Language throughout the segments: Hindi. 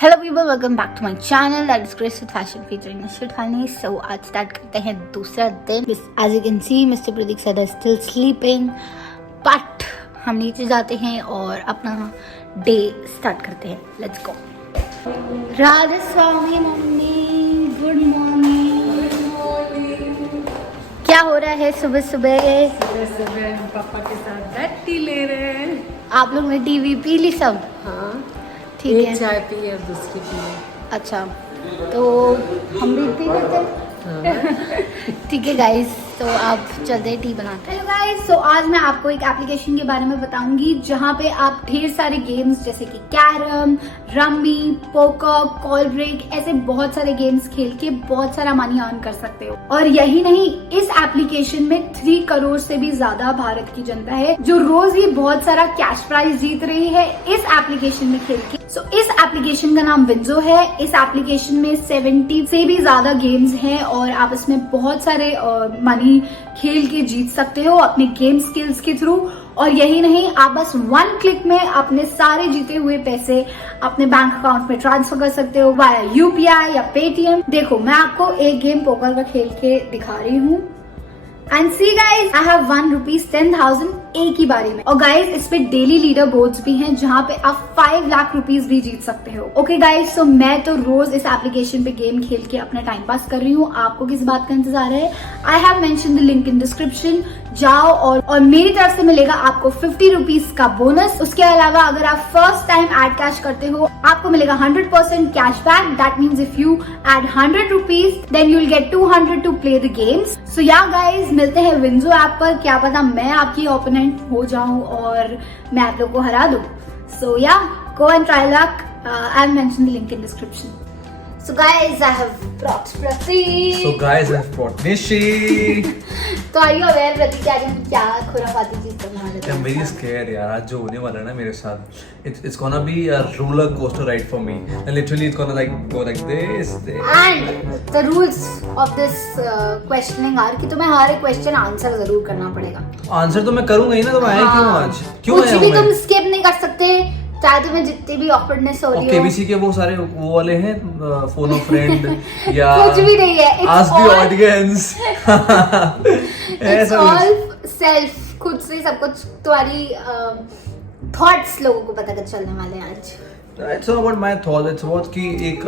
Hello people, welcome back to my channel that is Grace with fashion featuring Nishit Khani. So आज स्टार्ट करते हैं दूसरा दिन। As you can see mister Pradeep sir is still sleeping, but हम नीचे जाते हैं और अपना डे स्टार्ट करते हैं। Let's go. Radhe Swami mummy, good morning. क्या हो रहा है सुबह सुबह? सुबह हम पापा के साथ टी ले रहे हैं। आप लोग ने टीवी पी ली सब? हाँ, ठीक एक है। चाय पी और दूसरी पी। अच्छा, तो हम भी पी लेते हैं। ठीक है गाइस, तो आप चलते टी बनाते हैं। हेलो गाइस, तो आज मैं आपको एक एप्लीकेशन के बारे में बताऊंगी जहां पे आप ढेर सारे गेम्स जैसे कि carrom, rummy, poker, call break, ऐसे बहुत सारे गेम्स खेल के बहुत सारा मनी अर्न कर सकते हो। और यही नहीं, इस एप्लीकेशन में 3 करोड़ से भी ज्यादा भारत की जनता है जो रोज ही बहुत सारा कैश प्राइज जीत रही है इस एप्लीकेशन में खेल के। सो इस एप्लीकेशन का नाम विंजो है। इस एप्लीकेशन में 70 से भी ज्यादा गेम्स हैं और आप इसमें बहुत सारे मनी खेल के जीत सकते हो अपने गेम स्किल्स के थ्रू। और यही नहीं, आप बस 1 क्लिक में अपने सारे जीते हुए पैसे अपने बैंक अकाउंट में ट्रांसफर कर सकते हो वाया यूपीआई या पेटीएम। देखो, मैं आपको एक गेम पोकर का खेल के दिखा रही हूँ। And see guys, I have one ₹10,000 एक ही बारी में। और गाइज, इस पे डेली लीडर बोर्ड्स भी हैं जहां पे आप 5 लाख रुपीज भी जीत सकते हो। ओके गाइज, सो मैं तो रोज इस एप्लीकेशन पे गेम खेल के अपना टाइम पास कर रही हूँ। आपको किस बात का इंतजार है? I have mention the link in description. जाओ और मेरी तरफ से मिलेगा आपको 50 रुपीज का बोनस। उसके अलावा अगर आप फर्स्ट टाइम एड कैश करते हो आपको मिलेगा 100% cash back. That means if you add 100 rupees then you will get 200 to play the games. So yeah guys, मिलते हैं विंजो ऐप पर। क्या पता मैं आपकी ओपोनेंट हो जाऊं और मैं आप लोग को हरा दूं। सो या, go and try luck. I have mention the link in description. So guys, I have brought Pratik. So guys, I have brought Nishi. तो are you aware प्रतीक कि आज हम क्या खुराफाती चीज करने वाले थे? I'm very scared यार। आज जो होने वाला है ना मेरे साथ, it's gonna be a roller coaster ride for me. And literally it's gonna like go like this. And the rules of this questioning are कि तुम्हें हर एक क्वेश्चन आंसर जरूर करना पड़ेगा। आंसर तो मैं करूंगा ही ना, तो मैं आया क्यों आज? क्यों कुछ आया भी हूँ तुम मैं? स्किप नहीं कर सकते, चाहे तुम्हें जितनी भी ऑकवर्डनेस हो और रही हो। केबीसी के वो सारे वो वाले हैं, फोन ऑफ फ्रेंड या कुछ भी नहीं है। Ask the audience. It's all self, खुद से सब कुछ तुम्हारी थॉट्स लोगों को पता कर चलने वाले हैं आज। It's not about my thoughts. It's about कि एक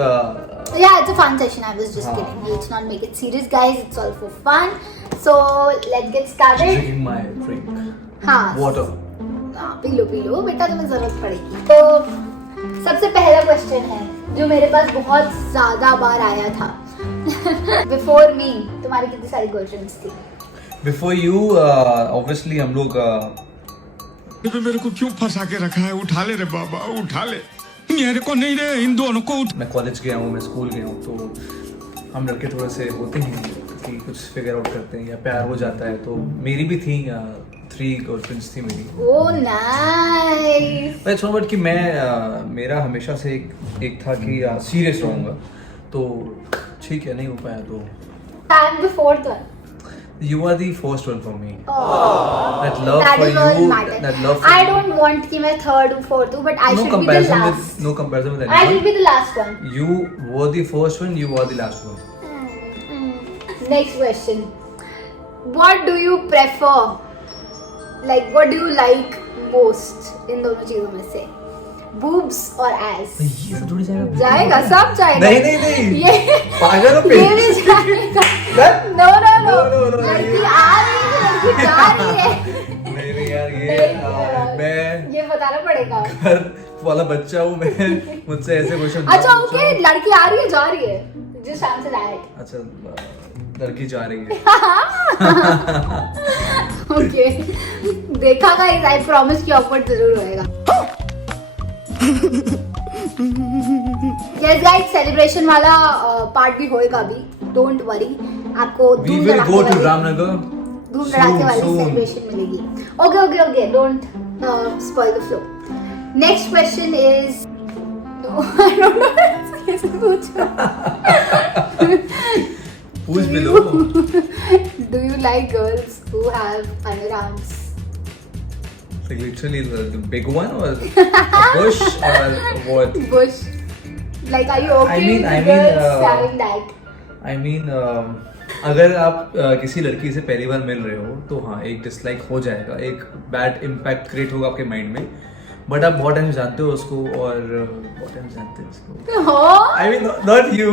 Yeah, it's a fun session. I was just kidding. Let's not make it serious, guys. It's all for fun. So let's get started. drinking my drink. हाँ, Water. हाँ, पी लो बेटा, तुम्हें जरूरत पड़ेगी। तो सबसे पहला क्वेश्चन है जो मेरे पास बहुत ज्यादा बार आया था। बिफोर मी तुम्हारी कितनी सारी गर्लफ्रेंड्स थी? Before you, obviously हम लोग मेरे को क्यों फंसा के रखा है? उठा ले रे बाबा, उठा ले। मेरे को नहीं रे, इन दोनों को। मैं कॉलेज गया हूँ, मैं स्कूल गया हूँ, तो हम लड़के थोड़े से होते हैं कि कुछ फिगर आउट करते हैं या प्यार हो जाता है। तो मेरी भी थी 3 गर्लफ्रेंड्स थी मेरी। Oh nice. मैं छोड़ कि मैं मेरा हमेशा से एक था कि सीरियस रहूँगा, तो ठीक है, नहीं हो पाया तो। And the fourth one? You are the first one for me. Oh, That love that for is all you, matter. that love for I you. don't want कि मैं third or fourth हूँ, but I No should be the comparison last. with no comparison with I should anyone. be the last one. You were the first one. You are the last one. Next question. What do you prefer? Like, what do you like most in दोनों चीजों में से? Boobs or ass? ये सब थोड़ी जाएगा। जाएगा, सब जाएगा। नहीं। ये पागल हो ये भी जाएगा। No. No, लड़की आ रही है, लड़की जा रही है। नहीं यार, ये नहीं, मैं ये बताना पड़ेगा। घर वाला बच्चा हूँ मैं, मुझसे ऐसे क्वेश्चन। अच्छा ओके, लड़की आ रही है, जा रही है, जिस टाइम से लायक। अच्छा, लड़की जा रही है। ओके, देखा गाइस, आई प्रॉमिस कि ऑकवर्ड जरूर होएगा। यस गाइस, सेलिब्रेशन वाला पार्ट भी होएगा अभी, डोंट वरी। आपको We will go to Ramnagar. धूम धड़ाके वाली soon. सेलिब्रेशन मिलेगी। Okay, don't spoil the flow. Next question is, I don't know, कैसे पूछूं? पूछ भी लो। Do you like girls who have underarms? Like literally the big one or a bush or what? Bush. Like, are you okay I mean, with girls having that? I mean, अगर आप किसी लड़की से पहली बार मिल रहे हो तो हाँ एक डिसलाइक हो जाएगा, एक बैड इम्पैक्ट क्रिएट होगा आपके माइंड में, बट आप बहुत टाइम जानते हो उसको और बहुत टाइम जानते हो उसको, I mean not you,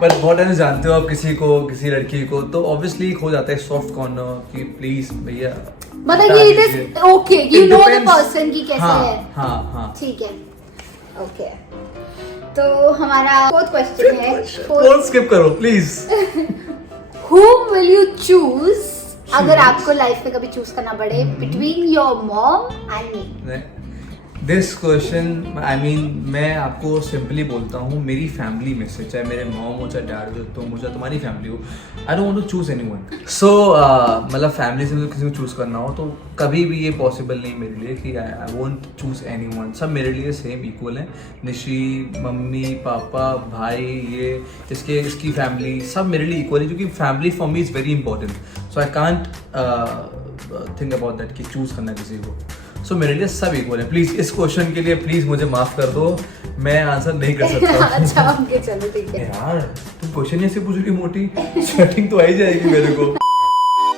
but बहुत टाइम जानते हो आप किसी को, किसी लड़की को, तो ऑब्वियसली हो जाता है सॉफ्ट कॉर्नर कि प्लीज भैया, मतलब ये it is okay, you know the person की कैसे है। हाँ हाँ ठीक है, ओके। तो हमारा फोर्थ क्वेश्चन है, फोर्थ स्किप करो please. Whom will you choose अगर आपको लाइफ में कभी चूज करना पड़े between your mom and me? This question I mean मैं आपको सिंपली बोलता हूँ, मेरी फैमिली में से, चाहे मेरे मॉम हो चाहे डैड हो, तुम हो चाहे तुम्हारी फैमिली हो, I don't want to choose anyone. So मतलब फैमिली से मुझे किसी को चूज करना हो तो कभी भी ये पॉसिबल नहीं मेरे लिए कि आई वोंट चूज एनीवन। सब मेरे लिए सेम इक्वल हैं, निशी, मम्मी, पापा, भाई, ये इसकी फैमिली, सब मेरे लिए इक्वल है, क्योंकि family for me is very important. So I can't think about that कि चूज करना किसी को। सो मेरे लिए सब इक्वल है। प्लीज इस क्वेश्चन के लिए प्लीज मुझे माफ कर दो, मैं आंसर नहीं कर सकता। अच्छा ओके, चलो ठीक है। यार तुम क्वेश्चन ऐसे पूछ रही मोटी, स्वेटिंग तो आ ही जाएगी मेरे को।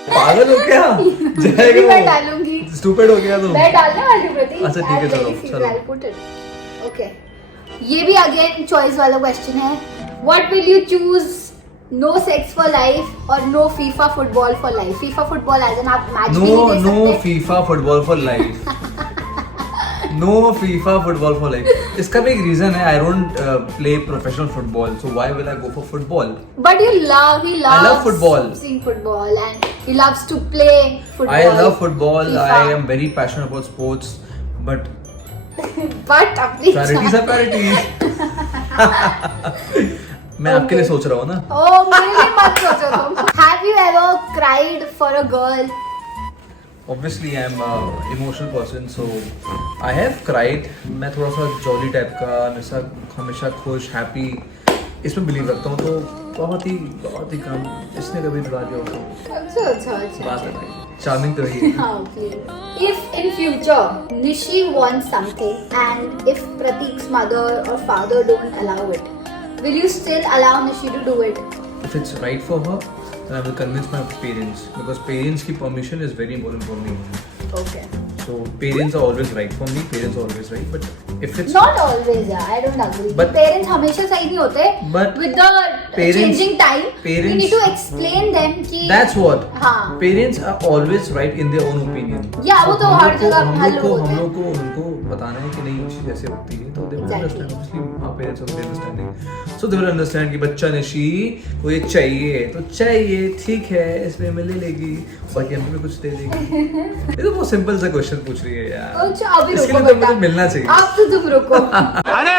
पागल हो क्या? जाएगा मैं डालूंगी। स्टूपिड हो गया तुम। मैं डालने वाली हूं प्रतीक। अच्छा ठीक है, चलो। ओके, ये भी अगेन चॉइस वाला क्वेश्चन है। What will you choose, no sex for life और no FIFA football for life? FIFA football as an आप मैच भी नहीं देख सकते। No FIFA football for life. No FIFA football for life. इसका भी एक रीजन है, I don't play professional football, so why will I go for football? But he loves I love football. seeing football and he loves to play football. I love football. FIFA. I am very passionate about sports, but अपनी charities are charities. मैं आपके लिए सोच रहा हूँ ना। Oh, मेरे लिए मत सोचो तुम। Have you ever cried for a girl? Obviously, I am an emotional person, so I have cried. मैं थोड़ा सा जॉली टाइप का, हमेशा खुश, हैप्पी, इसमें बिलीव रखता हूँ, तो बहुत ही कम इसने कभी रुला दिया होगा। अच्छा बात है भाई, चार्मिंग तो रही है। हाँ, please. If in future Nishi wants something and if Pratik's mother or father don't allow it, will you still allow Nishi to do it? If it's right for her, then I will convince my parents, because parents की permission is very important for me. Okay. So parents are always right for me. Parents are always right, but if it's Not always, yeah. I don't agree. But- parents हमेशा सही नहीं होते. But with the changing time, we parents- need to explain them कि that's what. हाँ. Parents are always right in their own opinion. Yeah, वो तो हर जगह हर लोग होते हम हैं. लोग को उनको बताना है कि नहीं चीज ऐसे होती है, तो they will Exactly. understand. Obviously, our parents are very understanding. So they will understand कि बच्चा निशी को ये चाहिए तो चाहिए, ठीक है, इसमें मैं ले लेगी, बाकी हमें भी कुछ दे देगी। ये तो बहुत सिंपल सा क्वेश्चन पूछ रही है यार। अच्छा, अभी इसके रुको लिए तो बेटा. मुझे मिलना चाहिए। आप तो तुम रुको. अरे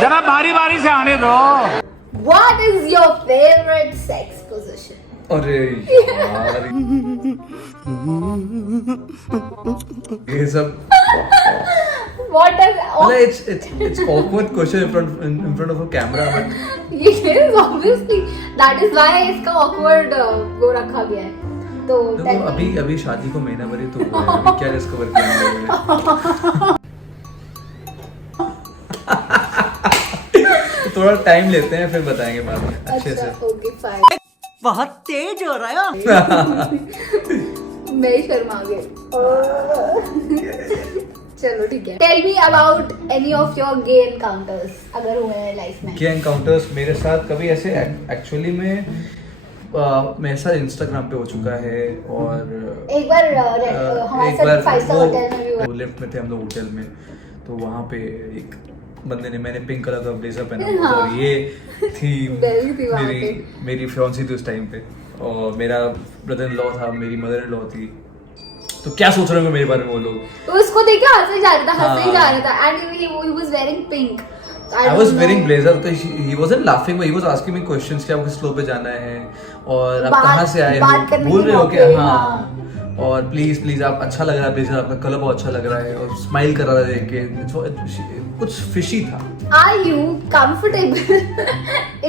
जरा बारी बारी से आने दो। What is your favorite sex position? अरे यार ये सब What is? मतलब it's awkward question in front of a camera, but Yes, obviously. That is why इसका awkward वो रखा गया है. तो देखो अभी शादी को महीना भर ही तो हुआ है, अभी क्या डिस्कवर किया हमने? तो थोड़ा टाइम लेते हैं, फिर बताएंगे बाद में अच्छे से। Okay fine. बहुत तेज हो रहा है। मैं ही शर्मा गई. चलो ठीक है. Tell me about any of your gay encounters अगर हुए हैं लाइफ में. क्या एनकाउंटर्स मेरे साथ कभी ऐसे एक्चुअली में मेरे साथ इंस्टाग्राम पे हो चुका है, और एक बार हमारे साथ 5 स्टार होटल में भी हुआ. वो लिफ्ट में थे हम लोग होटल में, तो वहाँ पे एक बंदे ने, मैंने पिंक कलर का ब्लेजर पहना हुआ था, और ये थी Belly थी वहाँ मेरी फियांसी थी उस टाइम पे, और मेरा ब्रदर इन लॉ था, मेरी मदर इन लॉ थी। तो क्या सोच रहे होंगे मेरे बारे में वो लोग? तो उसको देख के हंसे जा रहा था, and he was wearing pink. I was wearing blazer, तो he wasn't laughing, but he was asking me questions कि आपको किस फ्लोर पे जाना है और आप कहाँ से आए हो, बोल रहे हो क्या? हाँ, और प्लीज आप, अच्छा लग रहा है ब्लेजर, आपका कलर बहुत अच्छा लग रहा है, और स्माइल कर रहा था देख के, कुछ फिशी था। Are you comfortable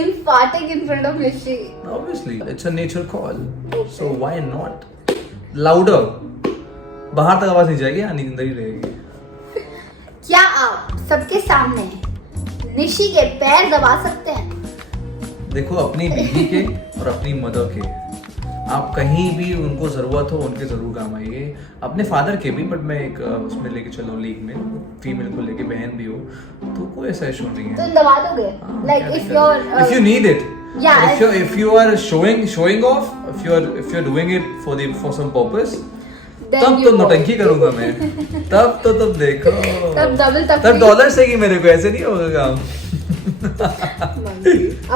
in farting in front of Nishi? Obviously, it's a nature call, so why not? Louder, बाहर तक आवाज नहीं जाएगी, अंदर ही रहेगी। क्या आप सबके सामने निशी के पैर दबा सकते हैं? देखो, अपनी बीवी के और अपनी मदर के, आप कहीं भी उनको ज़रूरत हो उनके ज़रूर काम आइए। अपने फादर के भी, बट मैं एक उसमें लेके चलो लीग में, फीमेल को लेके, बहन भी हो तो कोई ऐसा इशू नहीं है। तो दबा दोगे? Like if you need it, Yeah, if you are showing off, if you're doing it for some purpose, then तब you तो go. नौटंकी करूंगा मैं। तब देखो, तब डबल तब डॉलर से ही मेरे को ऐसे नहीं होगा काम।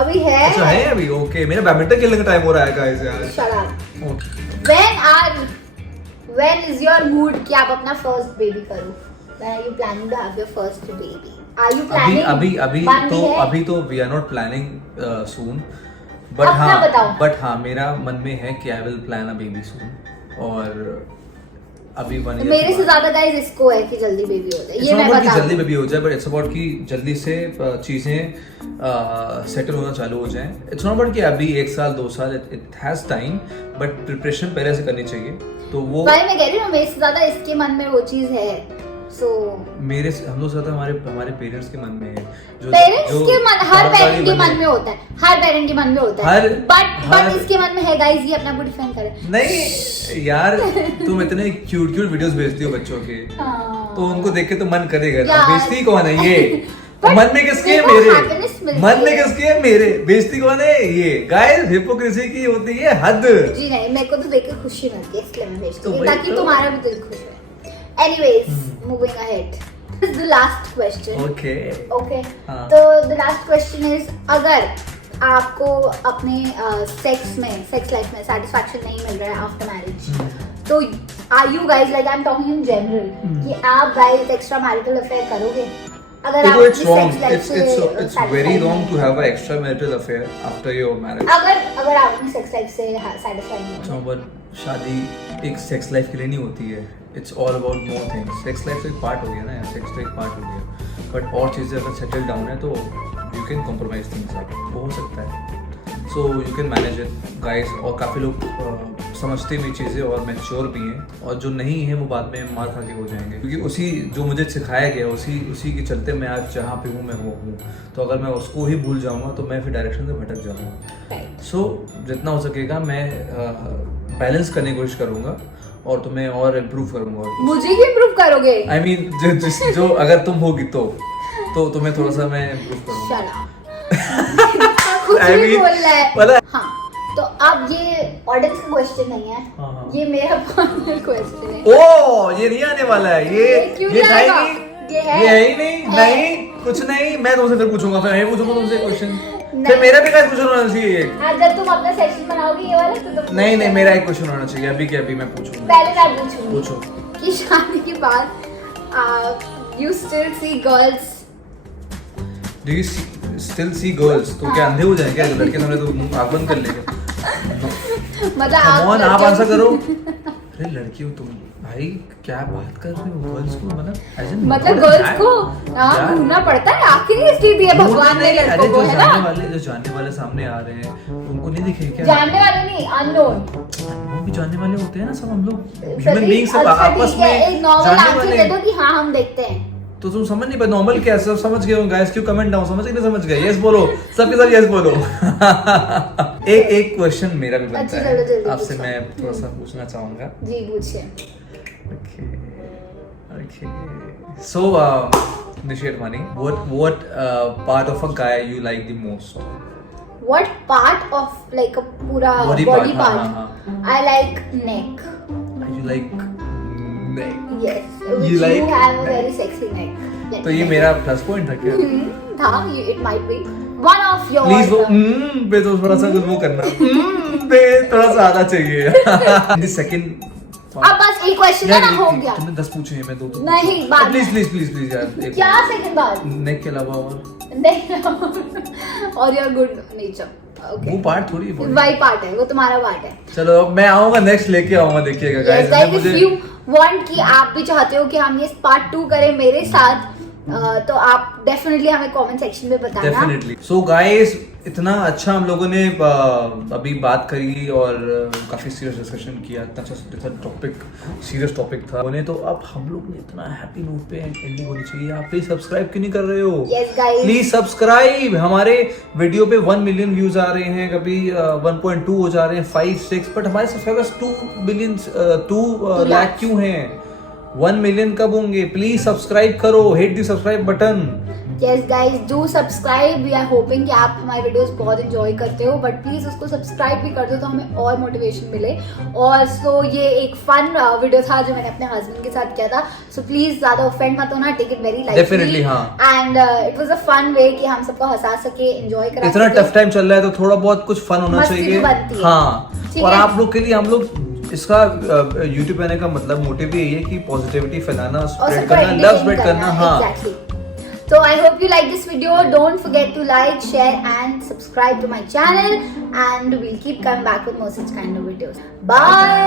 अभी है। अच्छा है अभी, ओके। मेरा बैडमिंटन खेलने का टाइम हो रहा है गाइस यार। Shut up. When is your mood कि आप अपना first baby करो? When are you planning to have your first baby? Are you planning? अभी तो we are not planning soon. अपना बताओ। बट हाँ, मेरा मन में है कि I will plan a baby soon. और अभी 1 year मेरे से ज्यादा गाइस इसको है कि जल्दी बेबी हो जाए। ये मैं बता जल्दी बेबी हो जाए, बट इट्स अबाउट कि जल्दी से चीजें सेटल होना चालू हो जाएं। इट्स नॉट अबाउट कि अभी 1 साल 2 साल, it has time, but preparation पहले से करनी चाहिए। तो वो भाई मैं कह रही हूँ, मेरे से ज्यादा इसके मन में वो चीज है। सो हम लोग ज्यादा हमारे पेरेंट्स के मन में है। पेरेंट्स के मन, हर पेरेंट के मन में होता है, हर पेरेंट के मन में होता है, बट इसके मन में है गाइस। ये अपना को डिफाइन करे। नहीं यार, तुम इतने क्यूट वीडियोस भेजती हो बच्चों के, हाँ। तो उनको देख के तो मन करेगा। यार। बेइज्जती कौन है ये? But मन में किसके है? देखो, happiness मेरे मिलती मन में है। किसके है? मेरे। बेइज्जती कौन है? ये गाइस, हिपोक्रेसी की होती है हद। जी नहीं, मेरे को तो देख के खुशी मिलती है, इसलिए मैं भेजती तो हूँ वही ताकि तो। तुम्हारा भी दिल खुश हो। Anyways, moving ahead, this is the last question. Okay. हाँ। तो द लास्ट क्वेश्चन इज, अगर आपको अपने सेक्स लाइफ में सेटिस्फैक्शन नहीं मिल रहा है आफ्टर मैरिज, तो are you guys, like I am talking in general, कि आप गाइस एक्स्ट्रा मैरिटल अफेयर करोगे? अगर आप It's अपनी wrong. sex life से It's very satisfied wrong नहीं to have an extramarital affair after your marriage. अगर आप अपनी सेक्स लाइफ से सेटिस्फाइड नहीं हो, बट शादी एक सेक्स लाइफ के लिए नहीं होती है। It's all about more things. Sex life तो एक पार्ट हो गया ना, सेक्स तो एक पार्ट हो गया, बट और चीज़ें अगर सेटल डाउन है तो you can compromise things up, वो हो सकता है। So you can manage it guys. और काफ़ी लोग समझते भी चीज़ें और मैच्योर भी हैं, और जो नहीं है वो बाद में मार खा के हो जाएंगे, क्योंकि उसी जो मुझे सिखाया गया उसी के चलते मैं आज जहाँ पे हूँ मैं वो हूँ। तो अगर मैं उसको ही भूल जाऊँगा तो मैं फिर डायरेक्शन से भटक जाऊँगा। सो जितना हो सकेगा मैं बैलेंस करने की कोशिश करूँगा, और तुम्हें और इम्प्रूव करूँगा। मुझे भी इम्प्रूव करोगे? आई मीन जो अगर तुम होगी तो तुम्हें थोड़ा सा मैं इम्प्रूव करूँगा। Shut up. कुछ I भी mean, बोल रहा है। पता है- हाँ, तो अब ये ऑडियंस का क्वेश्चन नहीं है, हाँ। ये मेरा पर्सनल क्वेश्चन है। ओ, ये नहीं आने वाला है। क्यों ये नहीं था ही आएगा? नहीं। ये है। ये है ही नहीं। है। नहीं, कुछ नहीं। मैं तुमसे फिर पूछूंगा, फिर मैं पूछूंगा तुमसे क्वेश्चन। नहीं। फिर मेरा भी क्वेश्चन होना चाहिए एक। जब तुम अपना सेक्शन बनाओगे ये वाला, तो तुम नहीं, मेरा एक क्वेश्चन होना चाहिए अभी के अभी मैं पूछूंगा। पहले मैं पूछूंगी पूछो। कि शादी के बाद you still see girls? Do you still see girls? तो क्या अंधे हो जाए क्या लड़के? सामने तो आंख बंद कर लेंगे। मतलब Come on, आप लड़कियों- आंसर करो। अरे लड़की हो तुम भाई, क्या बात कर रहे हो? गर्ल्स को मतलब गर्ल्स को ढूंढना पड़ता है, आखिर इसलिए दिया भगवान ने लड़कों को, है ना? जो जानने वाले सामने आ रहे हैं उनको नहीं दिखे क्या? जानने वाले नहीं, अननोन। वो भी जानने वाले होते हैं ना, सब हम लोग सभी- ह्यूमन बीइंग सब अच्छा, आपस ठीक है, में एक नॉर्मल जानने आंसर वाले दे हैं। दो कि हाँ हम देखते हैं। तो तुम समझ नहीं पाए नॉर्मल क्या है? सब समझ गए हो गाइस? क्यों कमेंट डाउन? समझ नहीं समझ गए? यस बोलो, सबके साथ यस बोलो। एक क्वेश्चन मेरा भी बनता अच्छा, चलो, जल्दी है आपसे, पूछो। मैं थोड़ा सा पूछना चाहूंगा। जी पूछिए। Okay. So, Nishit Mani, what part of a guy you like the most? What part of like a पूरा Body body part, part? हाँ, I like neck. You like neck. Yes, which You like you have a neck. very sexy neck. Like तो ये neck. मेरा प्लस पॉइंट था क्या? था, it might be one of your. Please वो पे तो थोड़ा सा कुछ वो करना। पे थोड़ा सा आधा चाहिए। The second अब बस एक क्वेश्चन है ना, हो गया। तुमने 10 पूछे हैं, मैं 2 नहीं, बाद में। प्लीज यार। एक क्या सेकंड बार? नेक के अलावा और नहीं। और योर गुड नेचर। ओके, वो पार्ट थोड़ी है वही पार्ट है, वो तुम्हारा पार्ट है। चलो अब मैं आऊंगा, नेक्स्ट लेके आऊंगा, देखिएगा Yes, guys. guys, if you want कि आप भी चाहते हो कि हम ये पार्ट 2 करें मेरे साथ, तो आप डेफिनेटली हमें कमेंट सेक्शन में बताना। डेफिनेटली। सो गाइस, इतना अच्छा हम लोगों ने अभी बात करी और काफी सीरियस डिस्कशन किया, इतना अच्छा टॉपिक, सीरियस टॉपिक था उन्हें, तो अब हम लोग ने इतना हैप्पी नोट पे एंडिंग होनी चाहिए। आप प्लीज सब्सक्राइब क्यों नहीं कर रहे हो? Yes, guys. Please subscribe. हमारे वीडियो पे 1 मिलियन व्यूज आ रहे हैं, कभी 1.2 हो जा रहे हैं, 5, 6, बट हमारे सब्सक्राइबर्स 2 लाख क्यों हैं? 1 मिलियन कब होंगे? प्लीज सब्सक्राइब करो, hit the subscribe button. Yes guys, do subscribe. We are hoping कि आप हमारे वीडियोस बहुत एंजॉय करते हो, बट प्लीज उसको सब्सक्राइब भी कर दो तो हमें और मोटिवेशन मिले। और सो ये एक फन वीडियो था जो मैंने अपने हस्बैंड के साथ किया था, सो प्लीज ज्यादा ऑफेंड मत होना, take it very lightly. Definitely, हाँ। And it was a fun way कि हम सबको हंसा सके, एंजॉय करा इतना सके। टफ टाइम चल रहा है तो थोड़ा बहुत कुछ फन होना मस्ती भी चाहिए। बनती है। हाँ, ठीक और है? आप लोग के लिए हम लोग इसका यूट्यूब आने का मतलब मोटिव यही है कि पॉजिटिविटी फैलाना, और स्प्रेड सबको करना, लव entertain स्प्रेड करना। हाँ, exactly. So I hope you like this video. Don't forget to like, share and subscribe to my channel, and we'll keep coming back with more such kind of videos. Bye.